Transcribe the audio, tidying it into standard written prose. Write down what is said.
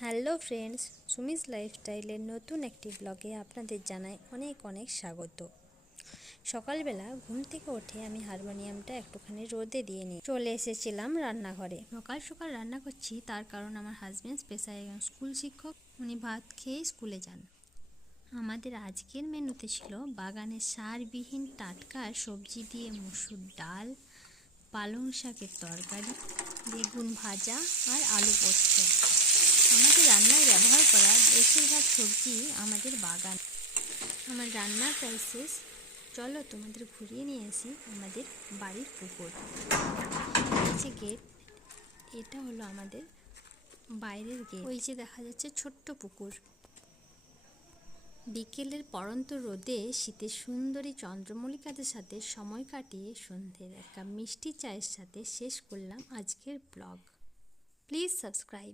Hello friends, Sumi's লাইফস্টাইলের নতুন একটি ব্লগে আপনাদের জানাই অনেক অনেক স্বাগত। সকালবেলা ঘুম থেকে উঠে আমি হারমোনিয়ামটা একটুখানি রোদে দিয়ে নিয়ে চলে এসেছিলাম রান্নাঘরে। সকাল সকাল রান্না করছি, তার কারণ আমার হাজব্যান্ড পেশায় একজন স্কুল শিক্ষক, উনি ভাত খেয়ে স্কুলে যান। আমাদের আজকের মেনুতে ছিল বাগানের সারবিহীন টাটকা সবজি দিয়ে মুসুর ডাল, পালং শাকের তরকারি, বেগুন ভাজা আর আলু পোস্ত। আমাদের রান্নায় ব্যবহার করা বেশিরভাগ সবজি আমাদের বাগান। আমার রান্নার প্রায় শেষ, চলো তোমাদের ঘুরিয়ে নিয়ে আসি আমাদের বাড়ির পুকুর। এই যে গেট, এটা হলো আমাদের বাইরের গেট। ওই যে দেখা যাচ্ছে ছোট্ট পুকুর। বিকেলের পড়ন্ত রোদে শীতের সুন্দরী চন্দ্রমল্লিকাদের সাথে সময় কাটিয়ে সন্ধ্যের এক কাপ মিষ্টি চায়ের সাথে শেষ করলাম আজকের ব্লগ। Please subscribe.